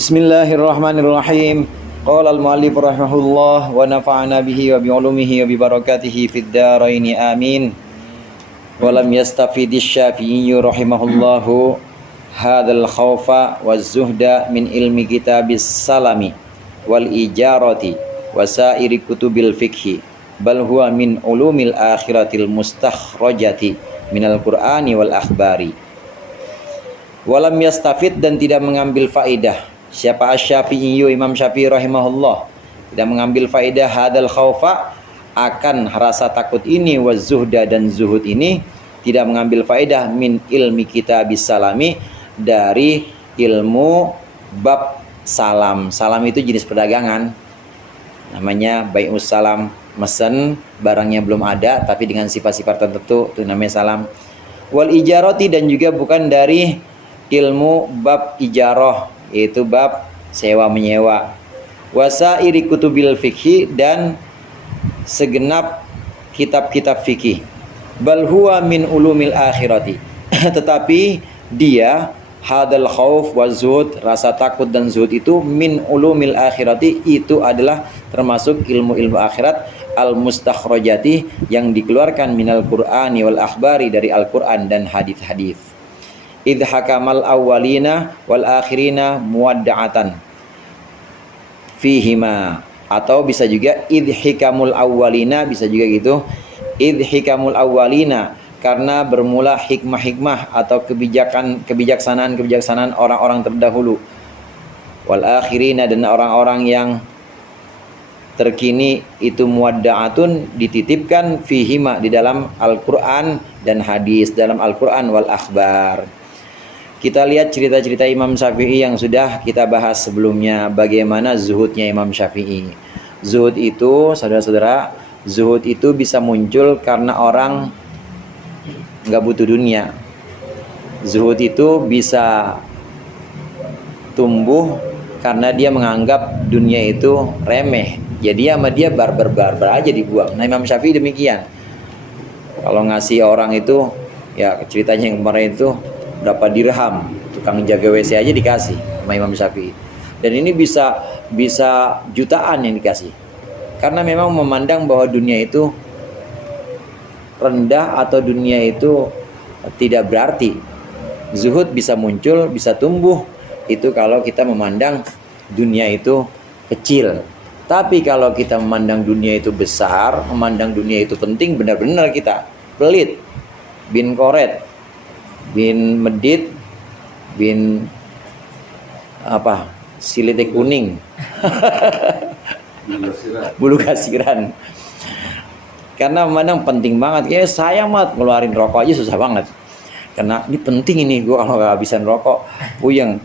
Bismillahirrahmanirrahim. Qala al-mu'allif rahimahullah wa nafa'ana bihi wa bi'ulumihi wa bi barakatihi fid dharain amin. Wa lam yastafidish Syafi'i rahimahullahu hadzal khaufa waz zuhda min ilmi kitabis salami wal ijarati wa sa'iri kutubil fiqhi bal huwa min ulumil akhiratil mustakhrajati minal qur'ani wal akhbari. Walam yastafid, dan tidak mengambil faidah. Siapa Asy-Syafi'i, Imam Syafi'i rahimahullah, tidak mengambil faidah hadal khaufa, akan rasa takut ini, waz zuhda, dan zuhud ini, tidak mengambil faidah min ilmi kitabis salami, dari ilmu bab salam. Salam itu jenis perdagangan, namanya bai'us salam, mesen barangnya belum ada tapi dengan sifat-sifat tertentu, itu namanya salam. Wal ijarati, dan juga bukan dari ilmu bab ijarah, yaitu bab sewa menyewa. Wasairi kutubil fikhi, dan segenap kitab-kitab fikih. Bal huwa min ulumil akhirati, tetapi dia hadal khauf wa zuhud, rasa takut dan zuhud itu min ulumil akhirati, itu adalah termasuk ilmu-ilmu akhirat al mustakhrajati, yang dikeluarkan minal qur'ani wal akhbari, dari Al-Qur'an dan hadis-hadis. Idh hakamal awwalina wal akhirina muwadda'atan fihima, atau bisa juga idh hikamul awwalina, bisa juga gitu, idh hikamul awwalina, karena bermula hikmah-hikmah atau kebijaksanaan orang-orang terdahulu, wal akhirina, dan orang-orang yang terkini, itu muwadda'atun, dititipkan fihima, di dalam Al-Qur'an dan hadis, dalam Al-Qur'an wal akhbar. Kita lihat cerita-cerita Imam Syafi'i yang sudah kita bahas sebelumnya, bagaimana zuhudnya Imam Syafi'i. Zuhud itu, saudara-saudara, zuhud itu bisa muncul karena orang nggak butuh dunia. Zuhud itu bisa tumbuh karena dia menganggap dunia itu remeh. Jadi sama dia barbar aja dibuang. Nah, Imam Syafi'i demikian. Kalau ngasih orang itu, ya ceritanya yang kemarin itu, berapa dirham, tukang jaga WC aja dikasih sama Imam Syafi'i. Dan ini bisa jutaan yang dikasih, karena memang memandang bahwa dunia itu rendah atau dunia itu tidak berarti. Zuhud bisa muncul, bisa tumbuh, itu kalau kita memandang dunia itu kecil. Tapi kalau kita memandang dunia itu besar, memandang dunia itu penting, benar-benar kita pelit, bin koret, bin medit, bin apa, silite kuning, bulu kasiran. Karena memandang penting banget, ya saya mah ngeluarin rokok aja susah banget, karena ini penting, ini gue kalau kehabisan rokok puyeng.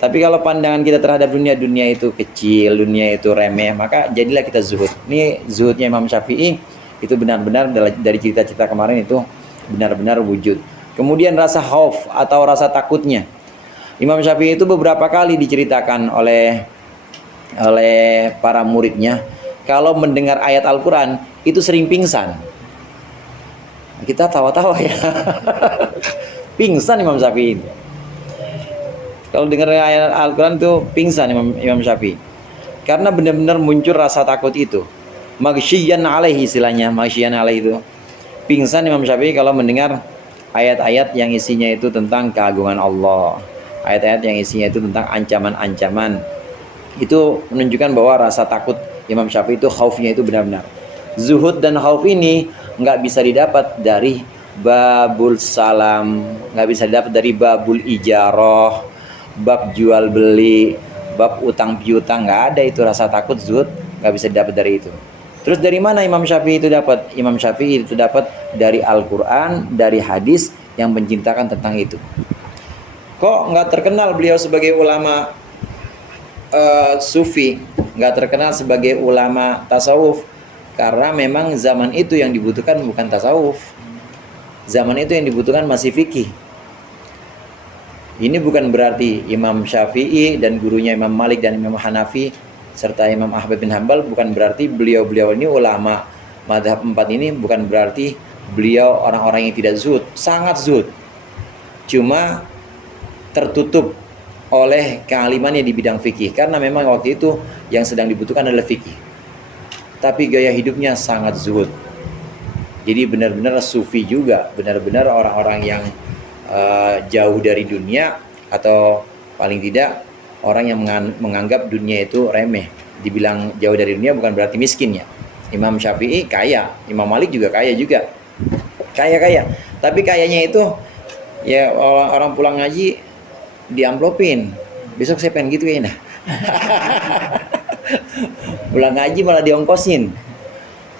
Tapi kalau pandangan kita terhadap dunia itu kecil, dunia itu remeh, maka jadilah kita zuhud. Ini zuhudnya Imam Syafi'i, itu benar-benar dari cerita-cerita kemarin itu benar-benar wujud. Kemudian rasa khauf atau rasa takutnya, Imam Syafi'i itu beberapa kali diceritakan oleh para muridnya, kalau mendengar ayat Al-Quran itu sering pingsan. Kita tawa-tawa ya. Pingsan Imam Syafi'i. Kalau dengar ayat Al-Quran itu pingsan Imam Syafi'i, karena benar-benar muncul rasa takut itu. Maghsyiyan alaihi, istilahnya maghsyiyan alaihi itu pingsan Imam Syafi'i kalau mendengar ayat-ayat yang isinya itu tentang keagungan Allah, ayat-ayat yang isinya itu tentang ancaman-ancaman. Itu menunjukkan bahwa rasa takut Imam Syafi'i itu, khaufnya itu benar-benar. Zuhud dan khauf ini nggak bisa didapat dari babul salam, nggak bisa didapat dari babul ijarah, bab jual beli, bab utang piutang, nggak ada itu rasa takut zuhud, nggak bisa didapat dari itu. Terus dari mana Imam Syafi'i itu dapat? Imam Syafi'i itu dapat dari Al-Quran, dari hadis yang menceritakan tentang itu. Kok nggak terkenal beliau sebagai ulama sufi, nggak terkenal sebagai ulama tasawuf? Karena memang zaman itu yang dibutuhkan bukan tasawuf. Zaman itu yang dibutuhkan masih fikih. Ini bukan berarti Imam Syafi'i dan gurunya Imam Malik dan Imam Hanafi serta Imam Ahmad bin Hanbal, bukan berarti beliau ini ulama mazhab 4 ini, bukan berarti beliau orang-orang yang tidak zuhud. Sangat zuhud, cuma tertutup oleh kealimannya di bidang fikih, karena memang waktu itu yang sedang dibutuhkan adalah fikih. Tapi gaya hidupnya sangat zuhud. Jadi benar-benar sufi juga, benar-benar orang-orang yang jauh dari dunia, atau paling tidak orang yang menganggap dunia itu remeh. Dibilang jauh dari dunia bukan berarti miskin ya. Imam Syafi'i kaya, Imam Malik juga kaya juga. Kaya-kaya. Tapi kayanya itu ya orang pulang ngaji diamplopin. Besok saya pengen gitu ya. Nah. Pulang ngaji malah diongkosin.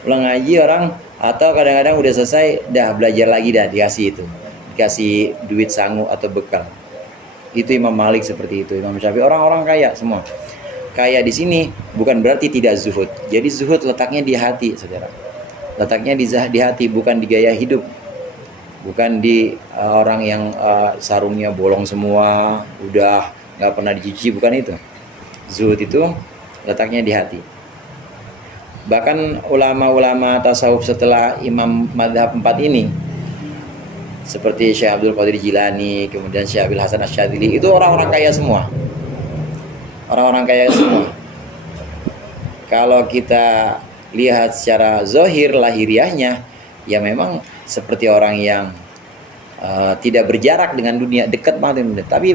Pulang ngaji orang, atau kadang-kadang udah selesai, dah belajar lagi dah, dikasih itu. Dikasih duit sangu atau bekal. Itu Imam Malik seperti itu. Imam Syafi'i, orang-orang kaya semua. Kaya di sini bukan berarti tidak zuhud. Jadi zuhud letaknya di hati, saudara. Letaknya di hati, bukan di gaya hidup. Bukan di orang yang sarungnya bolong semua, udah nggak pernah dicuci, bukan itu. Zuhud itu letaknya di hati. Bahkan ulama-ulama tasawuf setelah imam madhab 4 ini, seperti Syekh Abdul Qadir Jilani, kemudian Syekh Abil Hasan Asyadzili, itu orang-orang kaya semua. Orang-orang kaya semua. Kalau kita lihat secara zahir lahiriahnya, ya memang seperti orang yang tidak berjarak dengan dunia, dekat banget dengan dunia. Tapi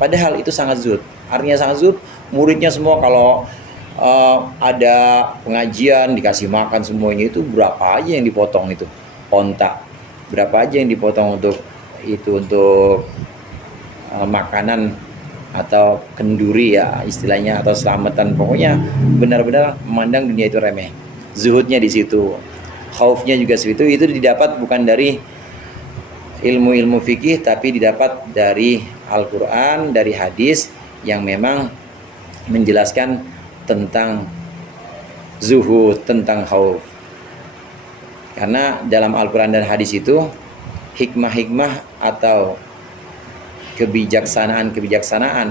padahal itu sangat zuhud. Artinya sangat zuhud. Muridnya semua kalau ada pengajian dikasih makan semuanya, itu berapa aja yang dipotong itu onta, berapa aja yang dipotong untuk itu, untuk makanan atau kenduri ya istilahnya, atau selamatan. Pokoknya benar-benar memandang dunia itu remeh. Zuhudnya di situ, khaufnya juga seperti itu. Itu didapat bukan dari ilmu-ilmu fikih, tapi didapat dari Al-Quran, dari hadis yang memang menjelaskan tentang zuhud, tentang khauf. Karena dalam Al-Quran dan hadis itu hikmah-hikmah atau kebijaksanaan,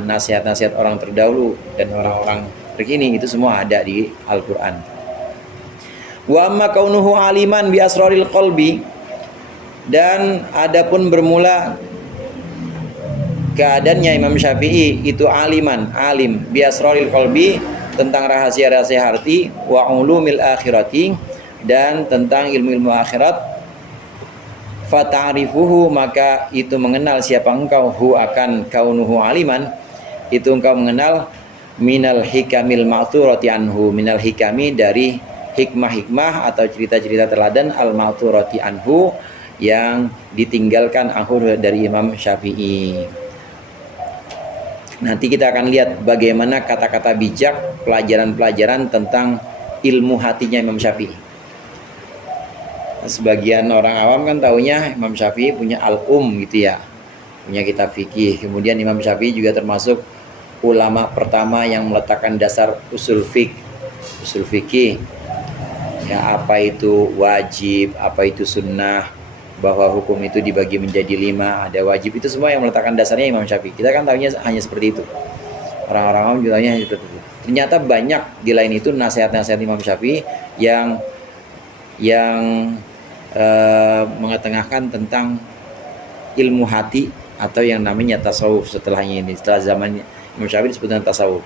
nasihat-nasihat orang terdahulu dan orang-orang terkini, itu semua ada di Al-Quran. Wa amma kaunuhu aliman bi asraril qalbi, dan adapun bermula keadaannya Imam Syafi'i itu alim bi asraril qalbi, tentang rahasia-rahasia hati, wa ulumil akhirati, dan tentang ilmu-ilmu akhirat. Fata'rifuhu, maka itu mengenal siapa engkau, hu akan kaunuhu aliman, itu engkau mengenal minal hikamil ma'thurati anhu, minal hikami, dari hikmah-hikmah atau cerita-cerita teladan al ma'thurati anhu, yang ditinggalkan anhu dari Imam Syafi'i. Nanti kita akan lihat bagaimana kata-kata bijak, pelajaran-pelajaran tentang ilmu hatinya Imam Syafi'i. Sebagian orang awam kan taunya Imam Syafi'i punya gitu ya, punya kitab fikih. Kemudian Imam Syafi'i juga termasuk ulama pertama yang meletakkan dasar usul fikih. Ya, apa itu wajib, apa itu sunnah, bahwa hukum itu dibagi menjadi 5, ada wajib, itu semua yang meletakkan dasarnya Imam Syafi'i. Kita kan tahunya hanya seperti itu. Orang-orang awam juga hanya seperti itu. Ternyata banyak di lain itu nasihat-nasihat Imam Syafi'i yang mengetengahkan tentang ilmu hati atau yang namanya tasawuf setelahnya ini. Setelah zaman Imam Syafi'i disebut dengan tasawuf.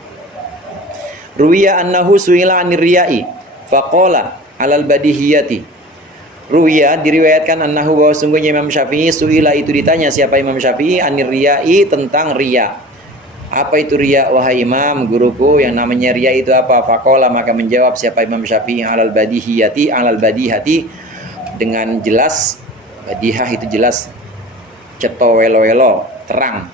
Ruwiya annahu su'ila 'anir riya'i faqala 'alal badihiyati. Ruwiya, diriwayatkan annahu, bahwa sungguhnya Imam Syafi'i su'ila, itu ditanya siapa Imam Syafi'i, 'anir riya'i, tentang riya. Apa itu riya wahai Imam, guruku, yang namanya riya itu apa? Faqala, maka menjawab siapa Imam Syafi'i, 'alal badihati, dengan jelas. Badihah itu jelas, ceto welo-welo, terang.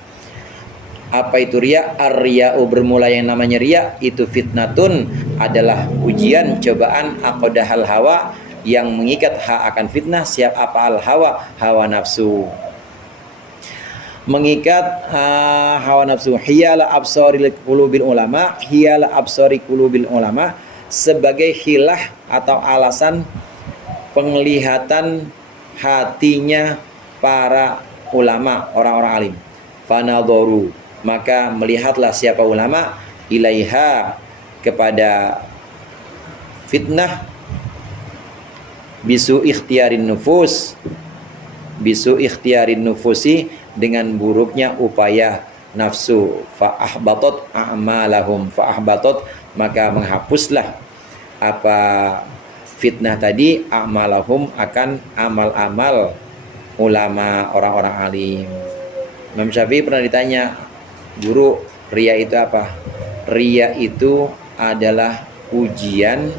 Apa itu riya? Ar-riya'u, bermula yang namanya riya itu fitnatun, adalah ujian, cobaan, aqdahal hawa, yang mengikat akan fitnah. Siap apa al hawa? Hawa nafsu. Mengikat hawa nafsu. Hiyala absaril qulubil ulama, hiyala absari qulubil ulama, sebagai hilah atau alasan penglihatan hatinya para ulama, orang-orang alim. Fanadharu, maka melihatlah siapa ulama, ilaiha, kepada fitnah, bisu ikhtiarin nufusi, dengan buruknya upaya nafsu, fa ahbatat a'malahum, fa ahbatat, maka menghapuslah apa fitnah tadi, a'malahum, akan amal-amal ulama, orang-orang alim. Imam Syafi'i pernah ditanya, guru, riya itu apa? Riya itu adalah ujian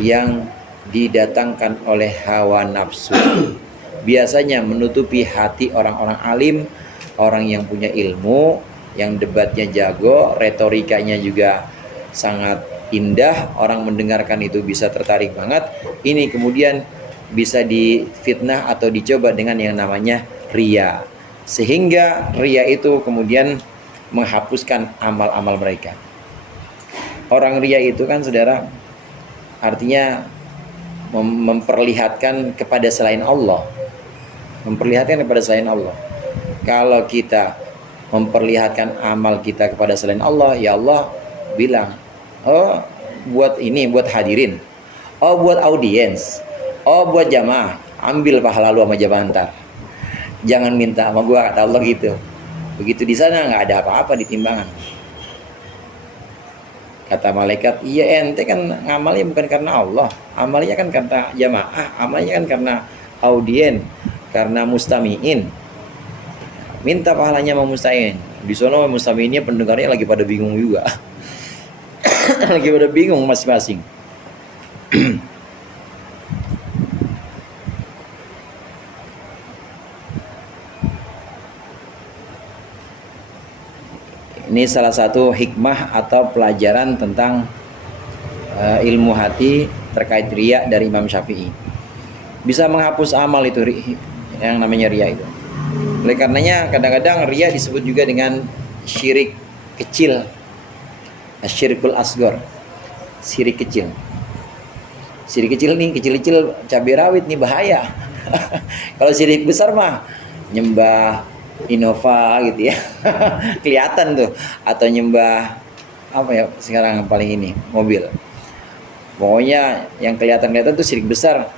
yang didatangkan oleh hawa nafsu, biasanya menutupi hati orang-orang alim, orang yang punya ilmu, yang debatnya jago, retorikanya juga sangat indah, orang mendengarkan itu bisa tertarik banget. Ini kemudian bisa difitnah atau dicoba dengan yang namanya riya, sehingga riya itu kemudian menghapuskan amal-amal mereka. Orang riya itu kan saudara, artinya memperlihatkan kepada selain Allah, memperlihatkan kepada selain Allah. Kalau kita memperlihatkan amal kita kepada selain Allah, ya Allah bilang, oh buat ini, buat hadirin, oh buat audiens, oh buat jamaah, ambil pahala lu sama jamaah ntar, jangan minta sama gua, kata Allah gitu. Begitu di sana nggak ada apa-apa di timbangan. Kata malaikat, iya ente kan ngamalnya bukan karena Allah, amalnya kan karena jamaah, amalnya kan karena audien, karena mustamiin. Minta pahalanya sama mustamiin. Di sana mustamiinnya pendengarnya lagi pada bingung juga. Lagi pada bingung masing-masing. Ini salah satu hikmah atau pelajaran tentang ilmu hati terkait riya dari Imam Syafi'i. Bisa menghapus amal itu, yang namanya riya itu. Oleh karenanya kadang-kadang riya disebut juga dengan syirik kecil, syirkul asghar, syirik kecil. Syirik kecil nih, kecil-kecil cabai rawit nih bahaya. Kalau syirik besar mah nyembah Innova gitu ya. Kelihatan tuh, atau nyembah apa ya sekarang paling ini, mobil. Pokoknya yang kelihatan-kelihatan tuh syirik besar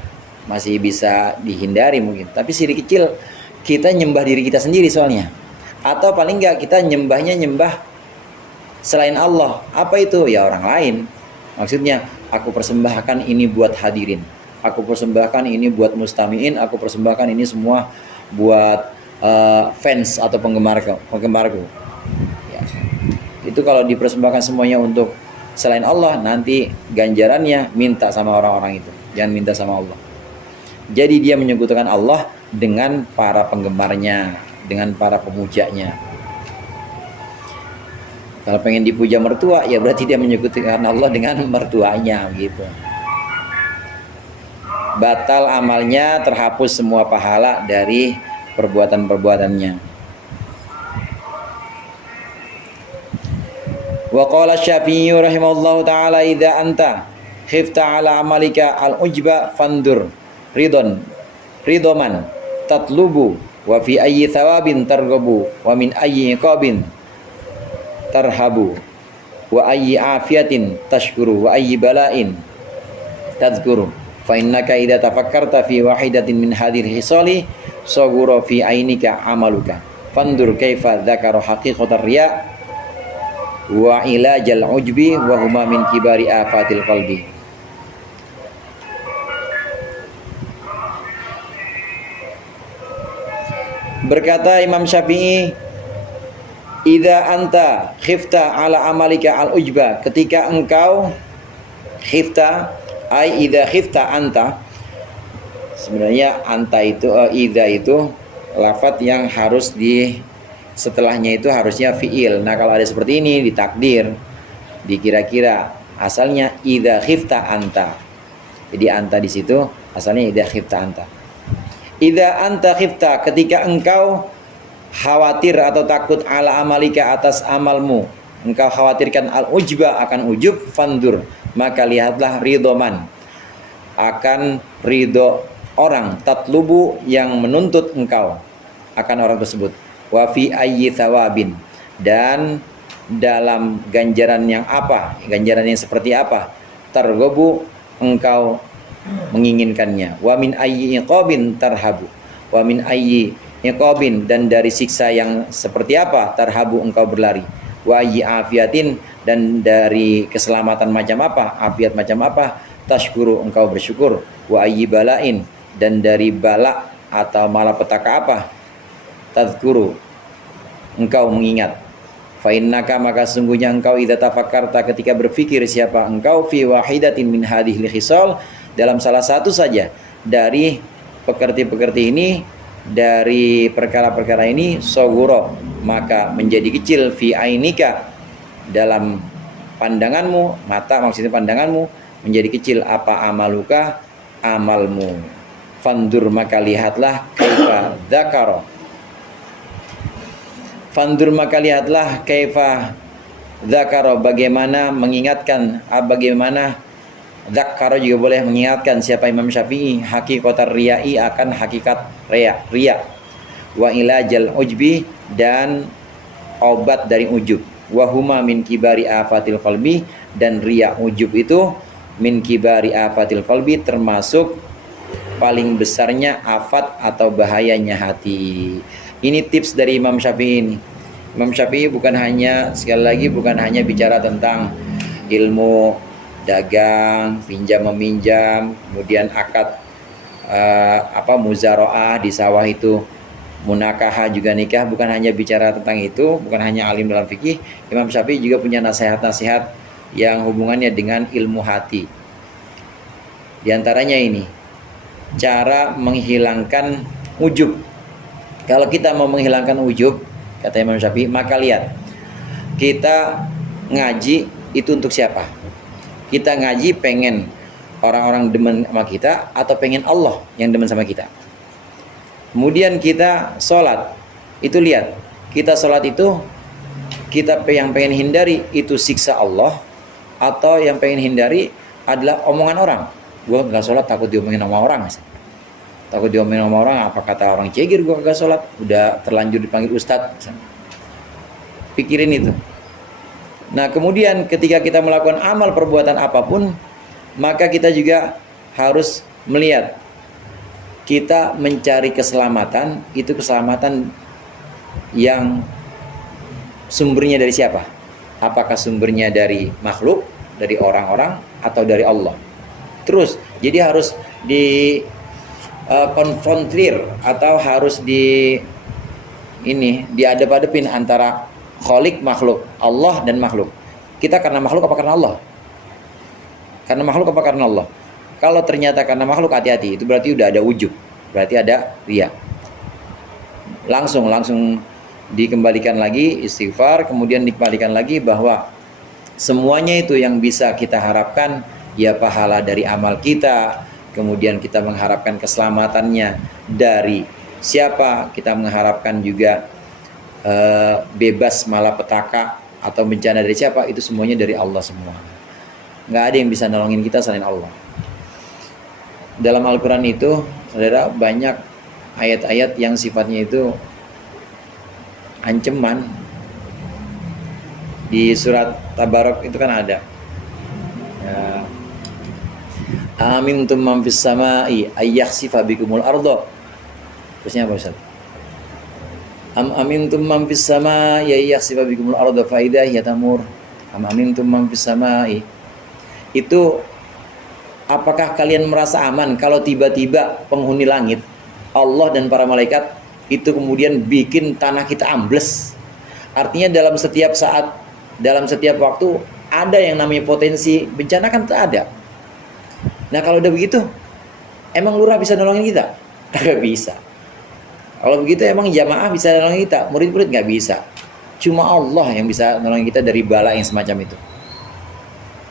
masih bisa dihindari mungkin, tapi syirik kecil kita nyembah diri kita sendiri soalnya, atau paling enggak kita nyembahnya nyembah selain Allah. Apa itu? Ya orang lain. Maksudnya aku persembahkan ini buat hadirin, aku persembahkan ini buat mustamiin, aku persembahkan ini semua buat fans atau penggemarku. Ya. Itu kalau dipersembahkan semuanya untuk selain Allah, nanti ganjarannya minta sama orang-orang itu, jangan minta sama Allah. Jadi dia menyekutukan Allah dengan para penggemarnya, dengan para pemujanya. Kalau pengen dipuja mertua, ya berarti dia menyekutukan Allah dengan mertuanya gitu. Batal amalnya, terhapus semua pahala dari perbuatan-perbuatannya. Wa qala Syafi'i rahimahullahu taala, idza anta khifta ala amalika al-ujba fandur ridoman tatlubu wa fi ayyi thawabin targhabu wa min ayyi iqabin tarhabu wa ayyi afiyatin tashkuru wa ayyi bala'in tadhkuru fa innaka idza tafakkarta fi wahidatin min hadhihi hisali saghura fi ainika amaluka fandur kaifa dzakara haqiqatar riya wa ilajal ujbi wa huma min kibari afatil qalbi. Berkata Imam Syafi'i, idza anta khifta ala amalika al ujba, ketika engkau khifta, ai idza khifta anta, sebenarnya anta itu idza itu lafadz yang harus di setelahnya itu harusnya fiil. Nah kalau ada seperti ini ditakdir, dikira-kira, asalnya idza khifta anta. Jadi anta di situ asalnya idza khifta anta. Idza anta khifta, ketika engkau khawatir atau takut ala amalika, atas amalmu, engkau khawatirkan al ujba, akan ujub, fandur, maka lihatlah ridoman, akan ridho orang, tatlubu, yang menuntut engkau akan orang tersebut, wa fi ayyi thawabin, dan dalam ganjaran yang apa, ganjaran yang seperti apa, targhabu, engkau menginginkannya, wa min ayyi iqabin tarhabu, wa min ayyi iqabin, dan dari siksa yang seperti apa tarhabu engkau berlari, wa ayyi afiatin, dan dari keselamatan macam apa, afiat macam apa, tashkuru engkau bersyukur, wa ayyi balain, dan dari bala atau malapetaka apa, tadhkuru engkau mengingat. Fa innaka, maka sungguhnya engkau idza tafakkarta, ketika berfikir siapa engkau, fi wahidatin min hadhil khisal, dalam salah satu saja dari pekerti-pekerti ini, dari perkara-perkara ini, soguro, maka menjadi kecil, fi ainika, dalam pandanganmu, mata maksudnya pandanganmu, menjadi kecil apa amaluka, amalmu. Fandur, maka lihatlah, kaifa dzakara, fandur, maka lihatlah, kaifa dzakara, bagaimana mengingatkan, bagaimana dzakara juga boleh mengingatkan siapa Imam Syafi'i, hakikatar riya'i, akan hakikat riya, wa ilajal ujbi, dan obat dari ujub, wa huma min kibari afatil qalbi, dan riya ujub itu min kibari afatil qalbi, termasuk paling besarnya afat atau bahayanya hati. Ini tips dari Imam Syafi'i ini. Imam Syafi'i bukan hanya, sekali lagi, bukan hanya bicara tentang ilmu dagang, pinjam meminjam, kemudian akad muzaroah di sawah itu, munakahah juga nikah, bukan hanya bicara tentang itu, bukan hanya alim dalam fikih. Imam Syafi'i juga punya nasihat-nasihat yang hubungannya dengan ilmu hati. Di antaranya ini, cara menghilangkan ujub. Kalau kita mau menghilangkan ujub, kata Imam Syafi'i, maka lihat, kita ngaji itu untuk siapa? Kita ngaji pengen orang-orang demen sama kita, atau pengen Allah yang demen sama kita? Kemudian kita sholat, itu lihat, kita sholat itu, kita yang pengen hindari itu siksa Allah, atau yang pengen hindari adalah omongan orang. Gue gak sholat takut diomongin sama orang, takut diomongin sama orang, apa kata orang cegir gue gak sholat, udah terlanjur dipanggil ustadz. Pikirin itu. Nah, kemudian ketika kita melakukan amal perbuatan apapun, maka kita juga harus melihat, kita mencari keselamatan, itu keselamatan yang sumbernya dari siapa? Apakah sumbernya dari makhluk, dari orang-orang, atau dari Allah? Terus, jadi harus konfrontir, atau harus diadep-adepin antara Khalik, makhluk, Allah dan makhluk. Kita karena makhluk apa karena Allah? Karena makhluk apa karena Allah? Kalau ternyata karena makhluk, hati-hati, itu berarti udah ada ujub, berarti ada riya. Langsung dikembalikan lagi, istighfar, kemudian dikembalikan lagi bahwa semuanya itu yang bisa kita harapkan, ya pahala dari amal kita, kemudian kita mengharapkan keselamatannya dari siapa? Kita mengharapkan juga bebas malapetaka atau bencana dari siapa? Itu semuanya dari Allah semua. Nggak ada yang bisa nolongin kita selain Allah. Dalam Al-Quran itu, saudara, banyak ayat-ayat yang sifatnya itu ancaman. Di surat Tabarok itu kan ada, ya, amintum man fis samai ayyakhsifa bikumul ardo. Terusnya apa Ustaz? Amintum man fis samai ayyakhsifa bikumul ardo fa idza hiya tamur. Amintum man fis samai. Itu, apakah kalian merasa aman kalau tiba-tiba penghuni langit, Allah dan para malaikat itu kemudian bikin tanah kita ambles? Artinya dalam setiap saat, dalam setiap waktu ada yang namanya potensi bencana, kan ada. Nah, kalau udah begitu, emang lurah bisa nolongin kita? Nggak bisa. Kalau begitu emang jamaah bisa nolongin kita? Murid-murid nggak bisa. Cuma Allah yang bisa nolongin kita dari bala yang semacam itu.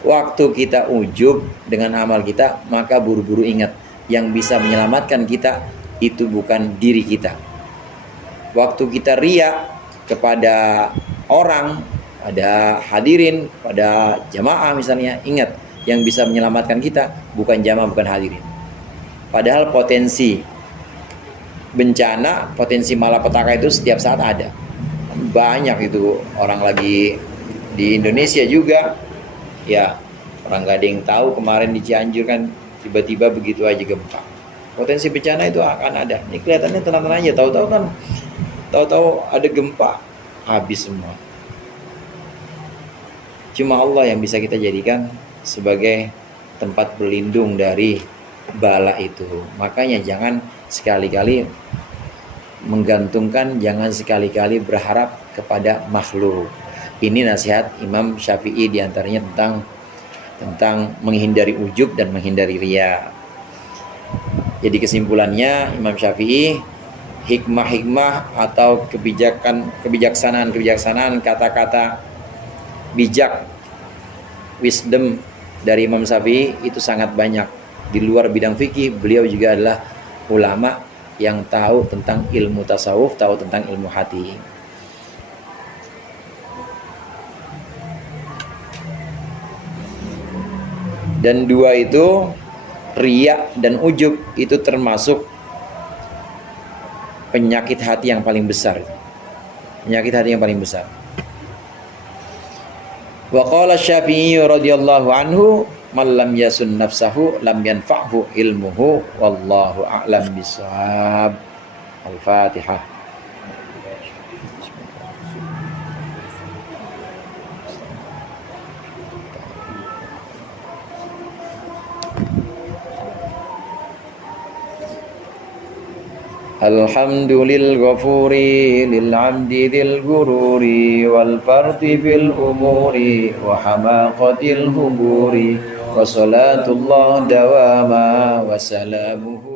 Waktu kita ujub dengan amal kita, maka buru-buru ingat, yang bisa menyelamatkan kita itu bukan diri kita. Waktu kita riya kepada orang, pada hadirin, pada jamaah misalnya, ingat, yang bisa menyelamatkan kita bukan jamaah, bukan hadirin. Padahal potensi bencana, potensi malapetaka itu setiap saat ada. Banyak itu orang lagi di Indonesia juga, ya, orang gak ada yang tahu. Kemarin di Cianjur kan tiba-tiba begitu aja gempa. Potensi bencana itu akan ada. Ini kelihatannya tenang-tenang aja, tahu-tahu ada gempa, habis semua. Cuma Allah yang bisa kita jadikan sebagai tempat berlindung dari bala itu. Makanya jangan sekali-kali menggantungkan, jangan sekali-kali berharap kepada makhluk. Ini nasihat Imam Syafi'i diantaranya tentang menghindari ujub dan menghindari riya. Jadi kesimpulannya Imam Syafi'i, hikmah-hikmah atau kebijaksanaan kata-kata bijak, wisdom dari Imam Syafi'i itu sangat banyak. Di luar bidang fikih, beliau juga adalah ulama yang tahu tentang ilmu tasawuf, tahu tentang ilmu hati. Dan dua itu, riya dan ujub, itu termasuk penyakit hati yang paling besar. Penyakit hati yang paling besar. Wa qala Syafi'i radhiyallahu anhu, man lam yasun nafsahu lam yanfa'hu ilmuhu, wallahu a'lam bishawab. Al-Fatihah. Alhamdulil ghafuri lil amdi dil gururi wal fardi fil umuri wa hamaqatil huburi wa salatullah dawama wa salamuhu